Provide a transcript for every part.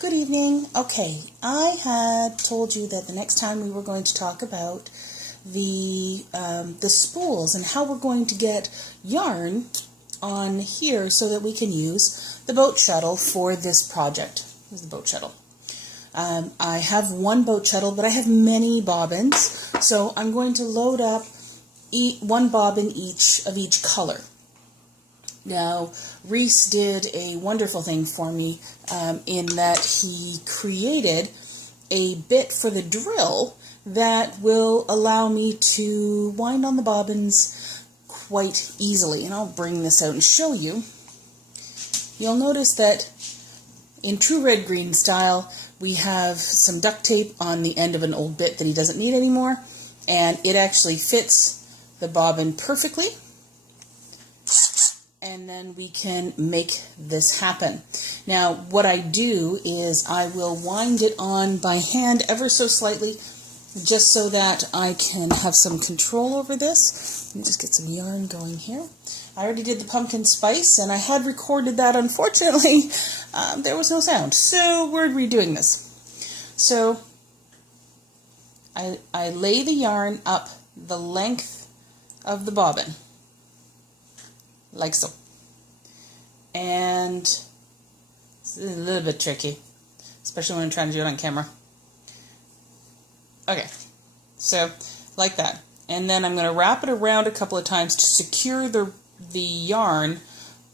Good evening. Okay, I had told you that the next time we were going to talk about the spools and how we're going to get yarn on here so that we can use the boat shuttle for this project. This is the boat shuttle. I have one boat shuttle, but I have many bobbins, so I'm going to load up one bobbin each of each color. Now, Reese did a wonderful thing for me in that he created a bit for the drill that will allow me to wind on the bobbins quite easily. And I'll bring this out and show you. You'll notice that in true red-green style, we have some duct tape on the end of an old bit that he doesn't need anymore, and it actually fits the bobbin perfectly. And then we can make this happen. Now, what I do is I will wind it on by hand ever so slightly, just so that I can have some control over this. Let me just get some yarn going here. I already did the pumpkin spice, and I had recorded that. Unfortunately, there was no sound, so we're redoing this. So I lay the yarn up the length of the bobbin, like so. And it's a little bit tricky, especially when I'm trying to do it on camera. Okay, so like that. And then I'm going to wrap it around a couple of times to secure the yarn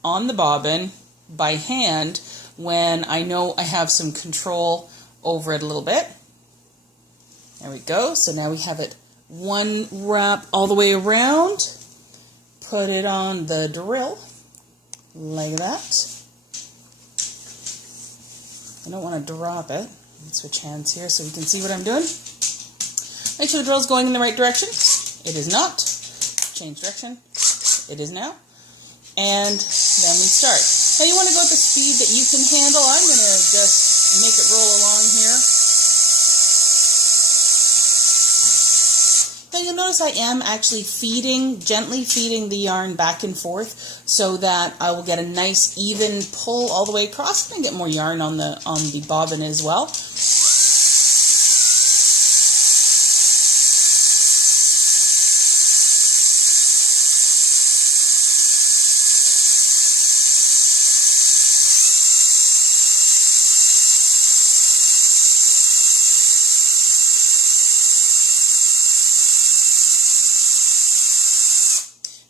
on the bobbin by hand when I know I have some control over it a little bit. There we go. So now we have it one wrap all the way around. Put it on the drill like that. I don't want to drop it. Let's switch hands here so we can see what I'm doing. Make sure the drill's going in the right direction. It is not. Change direction. It is now. And then we start. Now you want to go at the speed that you can handle. I'm going to just make it roll along here. Now you'll notice I am actually gently feeding the yarn back and forth so that I will get a nice even pull all the way across and get more yarn on the bobbin as well.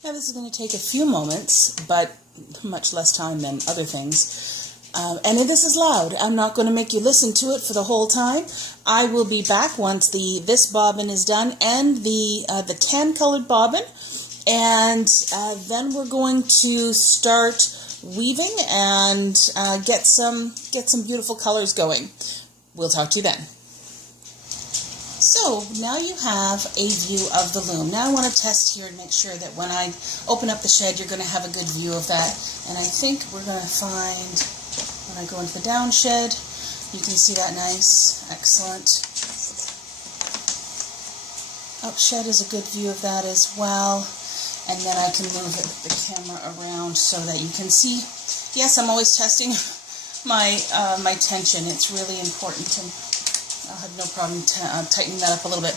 Now this is going to take a few moments, but much less time than other things. And this is loud. I'm not going to make you listen to it for the whole time. I will be back once this bobbin is done and the tan-colored bobbin, and then we're going to start weaving and get some beautiful colors going. We'll talk to you then. So now you have a view of the loom. Now I want to test here and make sure that when I open up the shed, you're going to have a good view of that. And I think we're going to find, when I go into the down shed, you can see that nice. Excellent. Up shed is a good view of that as well. And then I can move the camera around so that you can see. Yes, I'm always testing my tension. It's really important, and I'll have no problem tightening that up a little bit.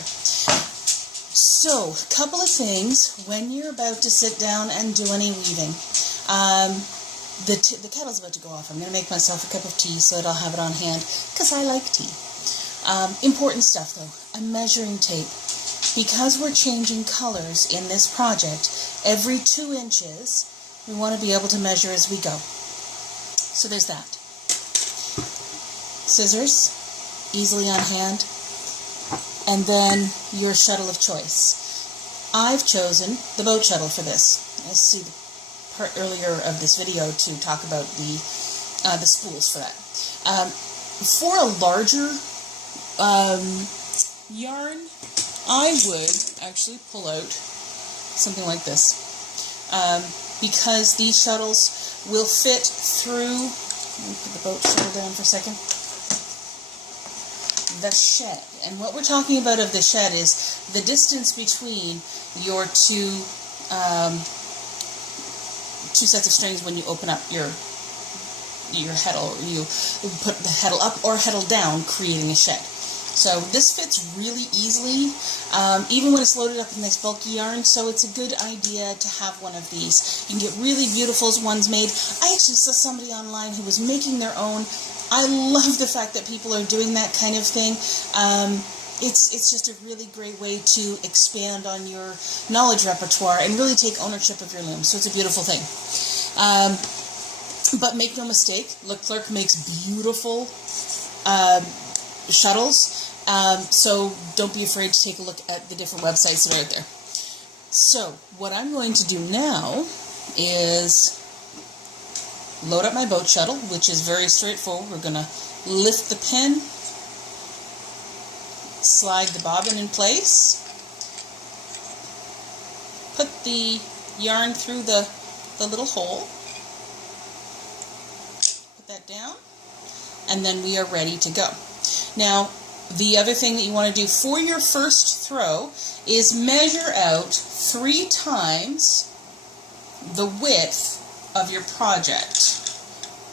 So, a couple of things when you're about to sit down and do any weaving. The kettle's about to go off. I'm going to make myself a cup of tea so that I'll have it on hand because I like tea. Important stuff though, a measuring tape. Because we're changing colors in this project, every 2 inches, we want to be able to measure as we go. So there's that. Scissors. Easily on hand, and then your shuttle of choice. I've chosen the boat shuttle for this. I see the part earlier of this video to talk about the spools for that. For a larger yarn, I would actually pull out something like this because these shuttles will fit through. Let me put the boat shuttle down for a second. The shed. And what we're talking about of the shed is the distance between your two sets of strings when you open up your your heddle. You put the heddle up or heddle down, creating a shed. So this fits really easily, even when it's loaded up with nice bulky yarn, so it's a good idea to have one of these. You can get really beautiful ones made. I actually saw somebody online who was making their own. I love the fact that people are doing that kind of thing. It's just a really great way to expand on your knowledge repertoire and really take ownership of your loom, so it's a beautiful thing. But make no mistake, Leclerc makes beautiful shuttles. So don't be afraid to take a look at the different websites that are out there. So what I'm going to do now is load up my boat shuttle, which is very straightforward. We're going to lift the pin, slide the bobbin in place, put the yarn through the little hole, put that down, and then we are ready to go. Now, the other thing that you want to do for your first throw is measure out 3 times the width of your project.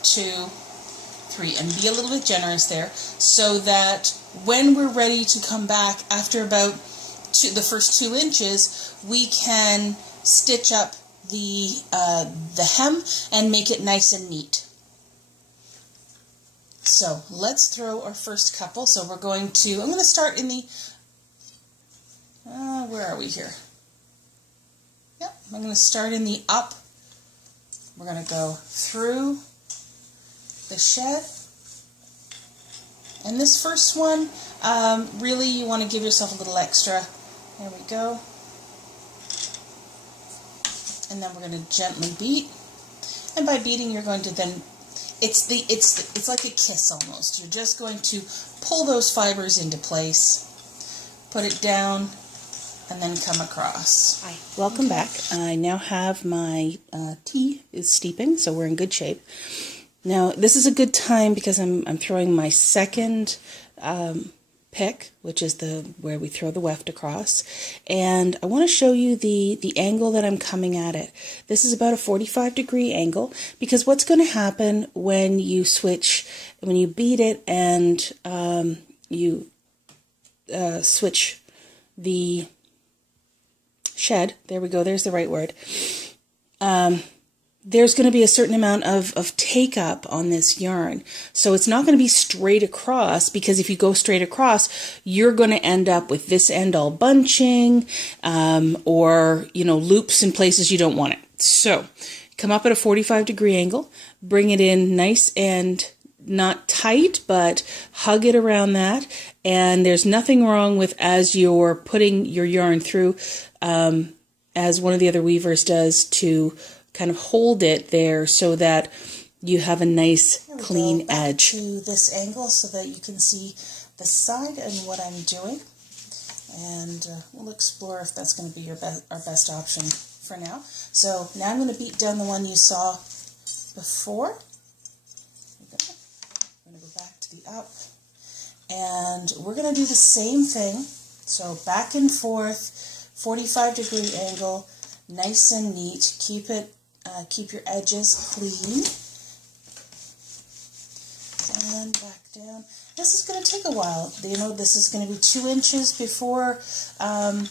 2, 3, and be a little bit generous there, so that when we're ready to come back after about the first 2 inches, we can stitch up the hem and make it nice and neat. So let's throw our first couple. So I'm going to start in the, where are we here? Yep, I'm going to start in the up. We're going to go through the shed. And this first one, really you want to give yourself a little extra. There we go. And then we're going to gently beat. And by beating, you're going to then, it's like a kiss almost. You're just going to pull those fibers into place, put it down, and then come across. Hi. Welcome back. I now have my tea is steeping, so we're in good shape. Now this is a good time because I'm throwing my second pick, which is where we throw the weft across, and I want to show you the angle that I'm coming at it. This is about a 45-degree angle, because what's going to happen when you beat it and you switch the shed, there we go, there's the right word, there's going to be a certain amount of take up on this yarn. So it's not going to be straight across, because if you go straight across, you're going to end up with this end all bunching, or, loops in places you don't want it. So come up at a 45-degree angle, bring it in nice and not tight, but hug it around that. And there's nothing wrong with, as you're putting your yarn through, as one of the other weavers does, to kind of hold it there so that you have a nice clean edge. To this angle so that you can see the side and what I'm doing, and we'll explore if that's going to be our best option for now. So now I'm going to beat down the one you saw before. I'm going to go back to the up, and we're going to do the same thing. So back and forth, 45-degree angle, nice and neat. Keep your edges clean. And back down. This is going to take a while. This is going to be 2 inches before I'm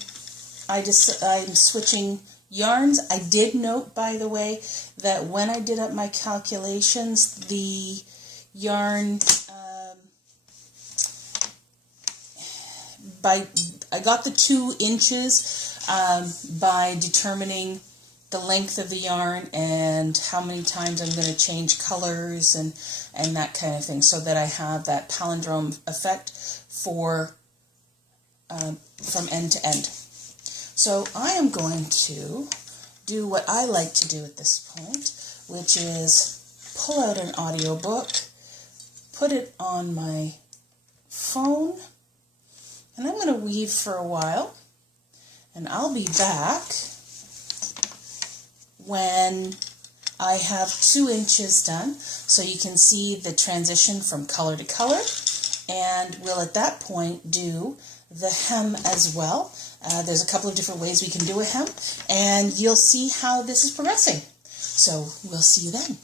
switching yarns. I did note, by the way, that when I did up my calculations, the yarn, I got the 2 inches by determining the length of the yarn and how many times I'm going to change colors and that kind of thing, so that I have that palindrome effect from end to end. So I am going to do what I like to do at this point, which is pull out an audiobook, put it on my phone, and I'm going to weave for a while, and I'll be back when I have 2 inches done, so you can see the transition from color to color, and we'll at that point do the hem as well. There's a couple of different ways we can do a hem, and you'll see how this is progressing. So we'll see you then.